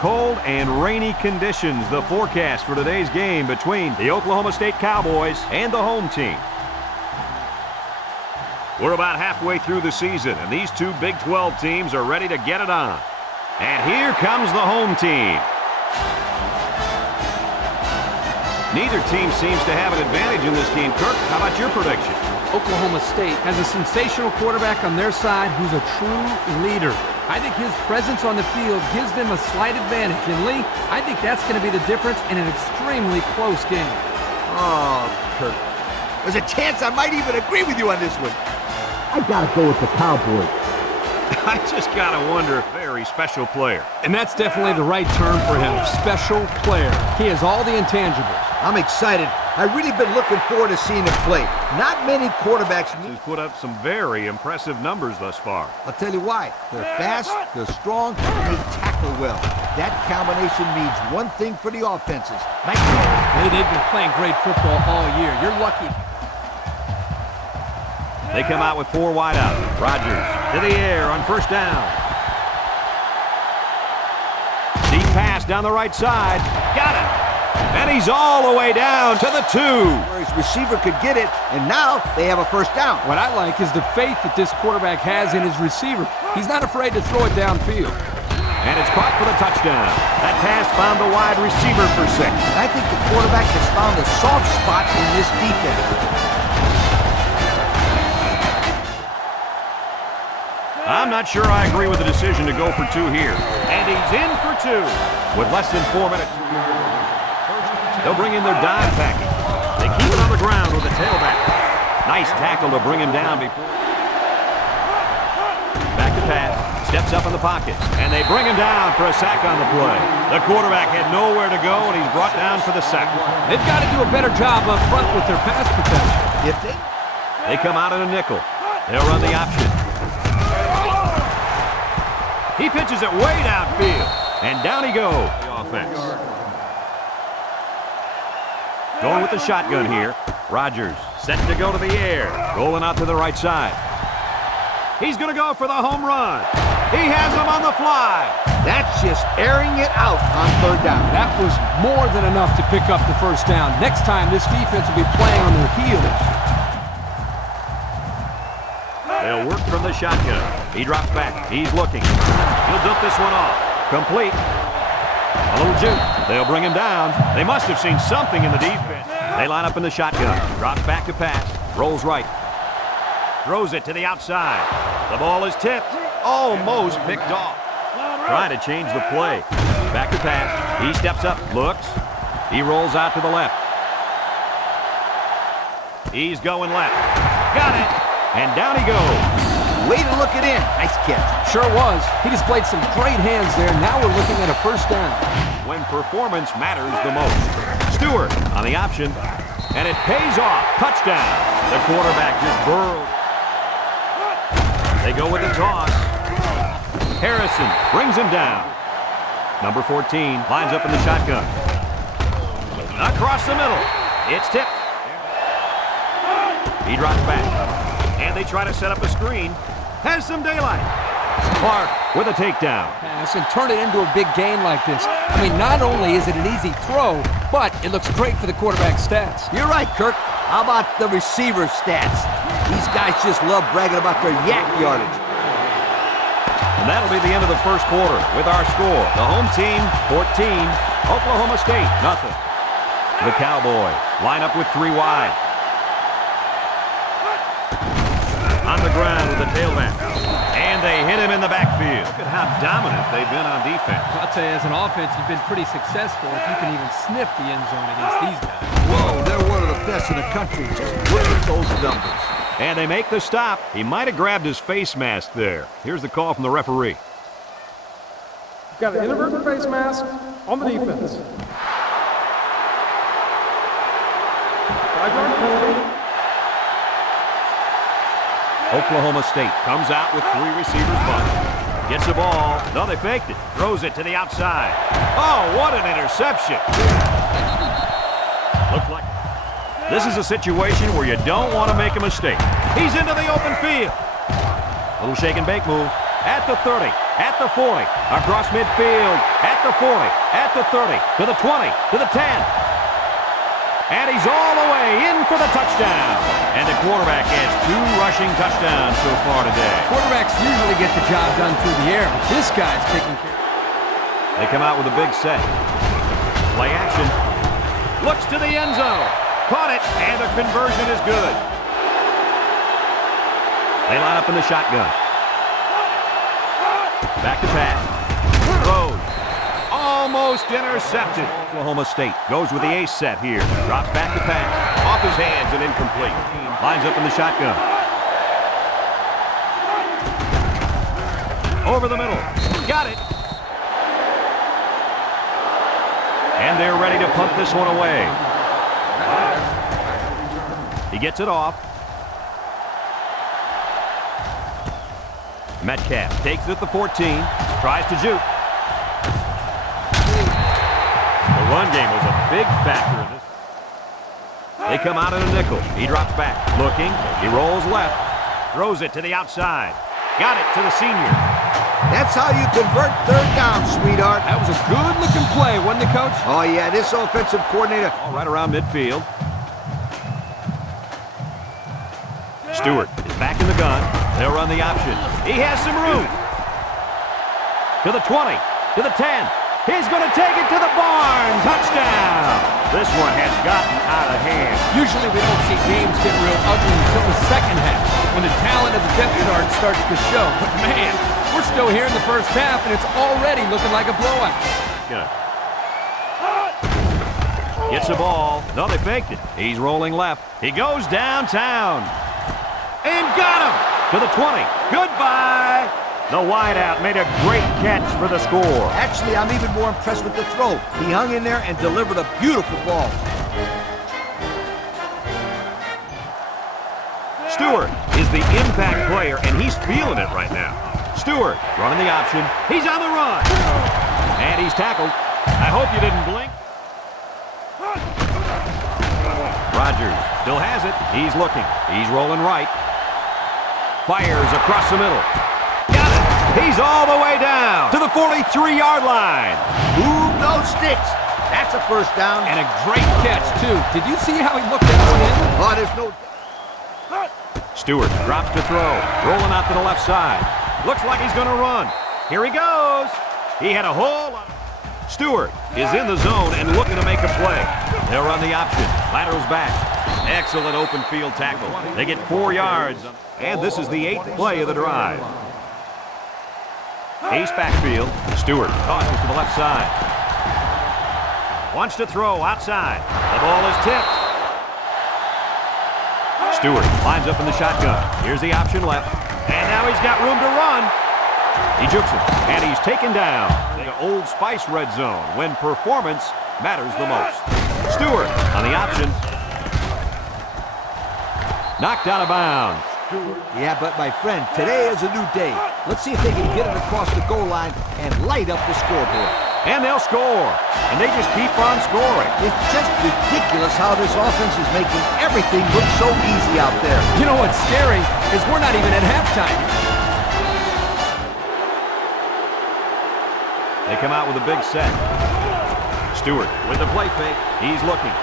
Cold and rainy conditions, the forecast for today's game between the Oklahoma State Cowboys and the home team. We're about halfway through the season, and these two Big 12 teams are ready to get it on. And here comes the home team. Neither team seems to have an advantage in this game. Kirk, how about your prediction? Oklahoma State has a sensational quarterback on their side who's a true leader. I think his presence on the field gives them a slight advantage. And Lee, I think that's going to be the difference in an extremely close game. Oh, Kirk. There's a chance I might even agree with you on this one. I gotta go with the Cowboys. I just gotta wonder, very special player. And that's definitely the right term for him, special player. He has all the intangibles. I'm excited. I've really been looking forward to seeing him play. Not many quarterbacks He's put up some very impressive numbers thus far. I'll tell you why. They're fast, they're strong, and they tackle well. That combination means one thing for the offenses. They've been playing great football all year. You're lucky. They come out with 4 wide out. Rodgers to the air on first down. Deep pass down the right side. Got it. And he's all the way down to the 2. Where his receiver could get it, and now they have a first down. What I like is the faith that this quarterback has in his receiver. He's not afraid to throw it downfield. And it's caught for the touchdown. That pass found the wide receiver for 6. I think the quarterback has found a soft spot in this defense. I'm not sure I agree with the decision to go for 2 here. And he's in for 2 with less than 4 minutes. They'll bring in their dime package. They keep it on the ground with the tailback. Nice tackle to bring him down before. Back to pass. Steps up in the pocket. And they bring him down for a sack on the play. The quarterback had nowhere to go, and he's brought down for the sack. They've got to do a better job up front with their pass protection. If they come out in a nickel. They'll run the option. He pitches it way downfield, and down he goes. The offense. Going with the shotgun here. Rodgers set to go to the air. Rolling out to the right side. He's going to go for the home run. He has him on the fly. That's just airing it out on third down. That was more than enough to pick up the first down. Next time, this defense will be playing on their heels. They'll work from the shotgun. He drops back. He's looking. He'll dump this one off. Complete. A little juke. They'll bring him down. They must have seen something in the defense. They line up in the shotgun. Drops back to pass. Rolls right. Throws it to the outside. The ball is tipped. Almost picked off. Trying to change the play. Back to pass. He steps up. Looks. He rolls out to the left. He's going left. Got it. And down he goes. Way to look it in. Nice catch. Sure was. He displayed some great hands there. Now we're looking at a first down. When performance matters the most. Stewart on the option. And it pays off. Touchdown. The quarterback just burrowed. They go with the toss. Harrison brings him down. Number 14 lines up in the shotgun. Across the middle. It's tipped. He drops back. And they try to set up a screen. Has some daylight. Clark with a takedown. Pass and turn it into a big gain like this. I mean, not only is it an easy throw, but it looks great for the quarterback's stats. You're right, Kirk. How about the receiver stats? These guys just love bragging about their yak yardage. And that'll be the end of the first quarter with our score. The home team, 14. Oklahoma State, nothing. The Cowboys line up with 3 wide. On the ground with the tailback. And they hit him in the backfield. Look at how dominant they've been on defense. I'll tell you, as an offense, you've been pretty successful if you can even sniff the end zone against these guys. Whoa, they're one of the best in the country. Just look at those numbers. And they make the stop. He might have grabbed his face mask there. Here's the call from the referee. Got an inadvertent face mask on the defense. 5-yard penalty. Oklahoma State comes out with 3 receivers bunch. Gets the ball. No, they faked it. Throws it to the outside. Oh, what an interception. Looks like this is a situation where you don't want to make a mistake. He's into the open field. Little shake and bake move. At the 30. At the 40. Across midfield. At At the 40, at the 30, to the 20, to the 10. And he's all the way in for the touchdown. And the quarterback has 2 rushing touchdowns so far today. Quarterbacks usually get the job done through the air, but this guy's taking care. They come out with a big set. Play action. Looks to the end zone. Caught it, and the conversion is good. They line up in the shotgun. Back to pass. Throws. Almost intercepted. Oklahoma State goes with the ace set here. Drops back to pass. Off his hands and incomplete. Lines up in the shotgun. Over the middle. Got it. And they're ready to punt this one away. He gets it off. Metcalf takes it at the 14. Tries to juke. The run game was a big factor in this. They come out in a nickel. He drops back. Looking. He rolls left. Throws it to the outside. Got it to the senior. That's how you convert third down, sweetheart. That was a good-looking play, wasn't it, Coach? Oh, yeah, this offensive coordinator. All right around midfield. Stewart is back in the gun. They'll run the option. He has some room. To the 20. To the 10. He's going to take it to the barn. Touchdown. This one has gotten out of hand. Usually we don't see games get real ugly until the second half, when the talent of the depth chart starts to show. But, man, we're still here in the first half, and it's already looking like a blowout. Gets the ball. No, they faked it. He's rolling left. He goes downtown. And got him to the 20. Goodbye. The wideout made a great catch for the score. Actually, I'm even more impressed with the throw. He hung in there and delivered a beautiful ball. Stewart is the impact player, and he's feeling it right now. Stewart running the option. He's on the run. And he's tackled. I hope you didn't blink. Rodgers still has it. He's looking. He's rolling right. Fires across the middle. Got it. He's all the way down to the 43-yard line. Move those sticks. That's a first down. And a great catch, too. Did you see how he looked that one in? Oh, there's no... Stewart drops to throw. Rolling out to the left side. Looks like he's going to run. Here he goes. He had a hole. Stewart is in the zone and looking to make a play. They'll run the option. Laterals back. Excellent open field tackle. They get 4 yards. And this is the 8th play of the drive. Ace backfield. Stewart tosses to the left side. Wants to throw outside. The ball is tipped. Stewart lines up in the shotgun. Here's the option left. And now he's got room to run. He jukes him. And he's taken down. The Old Spice red zone when performance matters the most. Stewart on the option. Knocked out of bounds. Yeah, but my friend, today is a new day. Let's see if they can get it across the goal line and light up the scoreboard. And they'll score. And they just keep on scoring. It's just ridiculous how this offense is making everything look so easy out there. You know what's scary is we're not even at halftime. They come out with a big set. Stewart with the play fake. He's looking.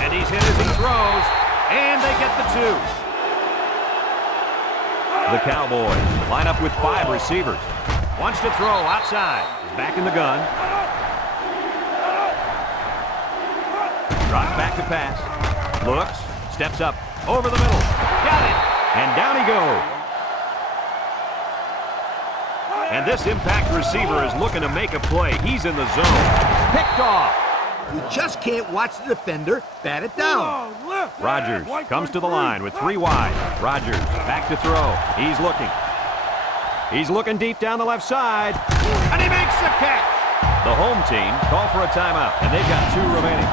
And he's hit as he throws. And they get the 2. The Cowboys line up with 5 receivers. Wants to throw outside. He's back in the gun. Drops back to pass. Looks. Steps up. Over the middle. Got it. And down he goes. And this impact receiver is looking to make a play. He's in the zone. Picked off. You just can't watch the defender bat it down. Rodgers comes to the line with 3 wide. Rodgers back to throw. He's looking. He's looking deep down the left side. And he makes the catch. The home team call for a timeout, and they've got 2 remaining.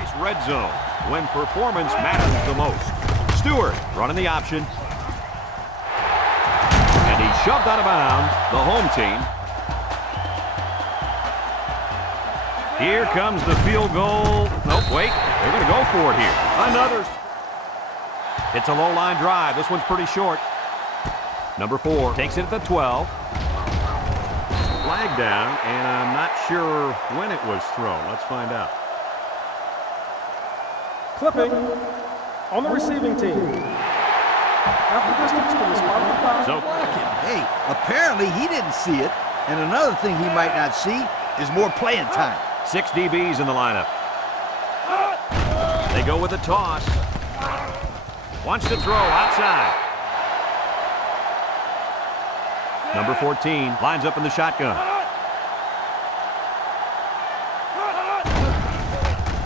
Nice red zone when performance matters the most. Stewart running the option. And he's shoved out of bounds. The home team. Here comes the field goal. Nope, wait. They're going to go for it here. Another. It's a low-line drive. This one's pretty short. Number 4 takes it at the 12. Flag down, and I'm not sure when it was thrown. Let's find out. Clipping on the receiving team. Half the distance from the spot of the foul. So, Hey, apparently he didn't see it. And another thing he might not see is more playing time. 6 DBs in the lineup. They go with a toss. Wants to throw outside. Number 14 lines up in the shotgun.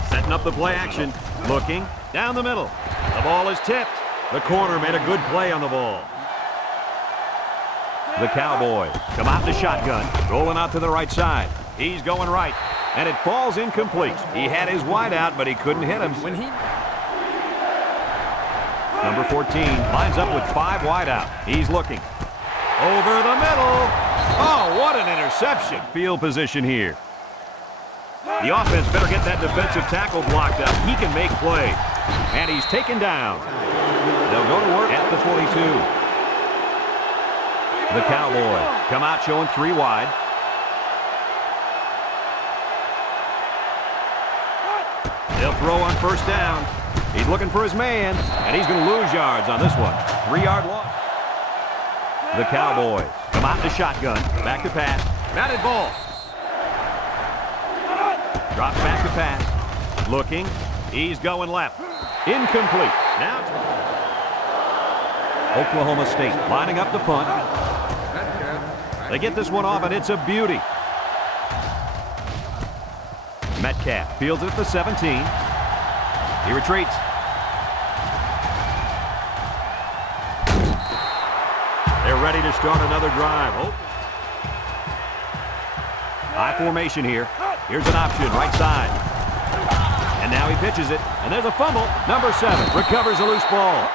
Setting up the play action. Looking down the middle. The ball is tipped. The corner made a good play on the ball. The Cowboys come out in the shotgun. Rolling out to the right side. He's going right. And it falls incomplete. He had his wide out, but he couldn't hit him. Number 14 lines up with 5 wide out. He's looking. Over the middle. Oh, what an interception. Field position here. The offense better get that defensive tackle blocked up. He can make plays. And he's taken down. They'll go to work at the 42. The Cowboys come out showing 3 wide. They'll throw on first down. He's looking for his man, and he's going to lose yards on this one. 3-yard loss. The Cowboys come out in the shotgun. Back to pass. Batted ball. Drops back to pass. Looking. He's going left. Incomplete. Now Oklahoma State lining up the punt. They get this one off, and it's a beauty. Metcalf fields it at the 17. He retreats. They're ready to start another drive. Oh. High formation here. Here's an option, right side. And now he pitches it, and there's a fumble. Number 7 recovers a loose ball.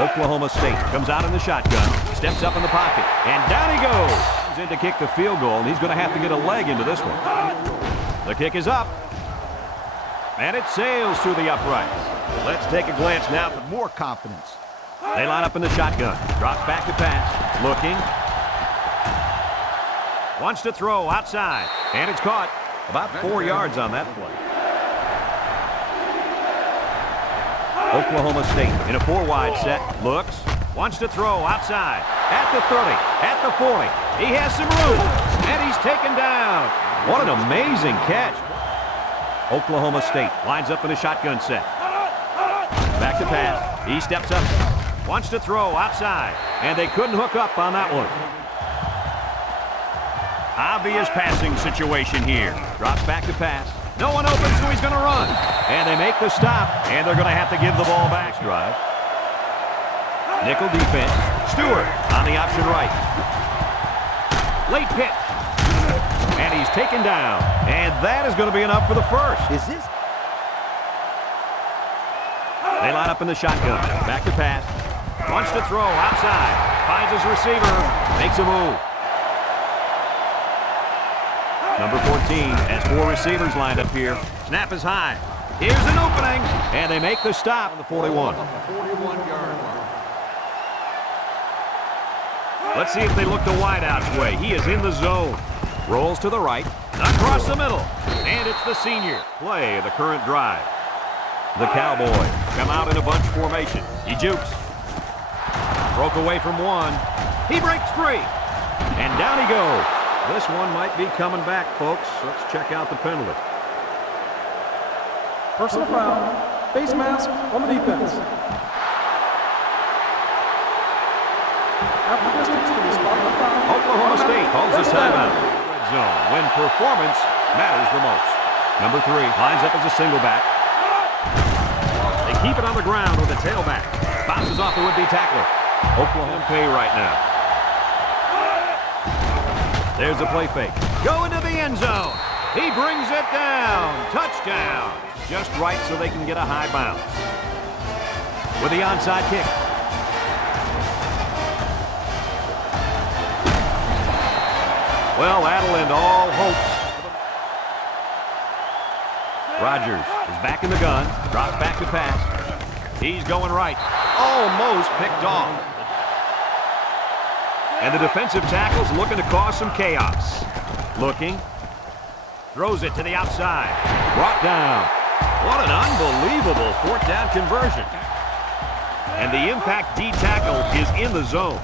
Oklahoma State comes out in the shotgun, steps up in the pocket, and down he goes. He's in to kick the field goal, and he's going to have to get a leg into this one. The kick is up, and it sails through the uprights. Let's take a glance now for More confidence. They line up in the shotgun. Drops back to pass. Looking. Wants to throw outside. And it's caught. About 4 yards on that play. Oklahoma State in a 4-wide set. Looks. Wants to throw outside. At the 30. At the 40. He has some room. And he's taken down. What an amazing catch. Oklahoma State lines up in a shotgun set. Back to pass. He steps up. Wants to throw outside. And they couldn't hook up on that one. Obvious passing situation here. Drops back to pass. No one open, so he's going to run. And they make the stop. And they're going to have to give the ball back. Drive. Nickel defense. Stewart on the option right. Late pitch. And he's taken down. And that is going to be enough for the first. Is this? They line up in the shotgun. Back to pass. Wants to throw outside. Finds his receiver. Makes a move. Number 14 has 4 receivers lined up here. Snap is high. Here's an opening. And they make the stop on the 41. Let's see if they look the wideout's way. He is in the zone. Rolls to the right. Across the middle. And it's the senior play of the current drive. The Cowboys come out in a bunch formation. He jukes. Broke away from one. He breaks free. And down he goes. This one might be coming back, folks. Let's check out the penalty. Personal foul. Face mask on the defense. Half the distance to the spot of the foul. Oklahoma State calls the timeout. Red zone when performance matters the most. Number 3 lines up as a single back. They keep it on the ground with a tailback. Bounces off the would-be tackler. Oklahoma pay right now. There's the play fake. Go into the end zone. He brings it down. Touchdown. Just right so they can get a high bounce. With the onside kick. Well, that'll end all hopes. Rodgers is back in the gun. Drops back to pass. He's going right. Almost picked off. And the defensive tackle's looking to cause some chaos. Looking. Throws it to the outside. Brought down. What an unbelievable fourth down conversion. And the impact D tackle is in the zone.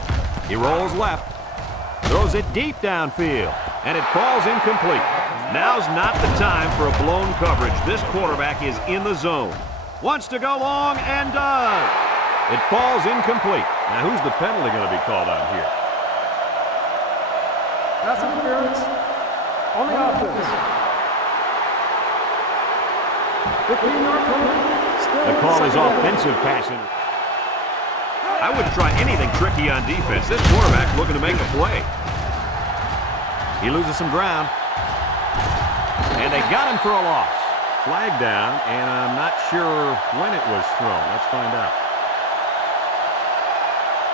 He rolls left. Throws it deep downfield. And it falls incomplete. Now's not the time for a blown coverage. This quarterback is in the zone. Wants to go long and does. It falls incomplete. Now who's the penalty going to be called on here? Pass interference on the offense. 15-yard penalty. The call is offensive pass interference. I wouldn't try anything tricky on defense. This quarterback's looking to make a play. He loses some ground. And they got him for a loss. Flag down, and I'm not sure when it was thrown. Let's find out.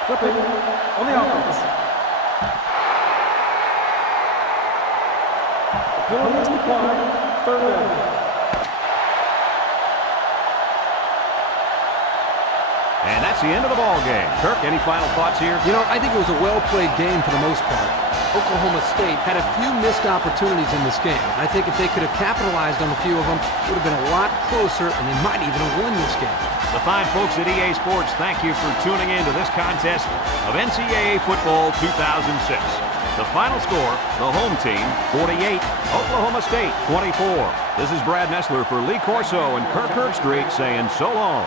Flipping on the offense. The penalty is declined. Third down. And that's the end of the ball game. Kirk, any final thoughts here? You know, I think it was a well-played game for the most part. Oklahoma State had a few missed opportunities in this game. I think if they could have capitalized on a few of them, it would have been a lot closer, and they might even have won this game. The fine folks at EA Sports, thank you for tuning in to this contest of NCAA Football 2006. The final score, the home team, 48, Oklahoma State, 24. This is Brad Nessler for Lee Corso and Kirk Herbstreit saying so long.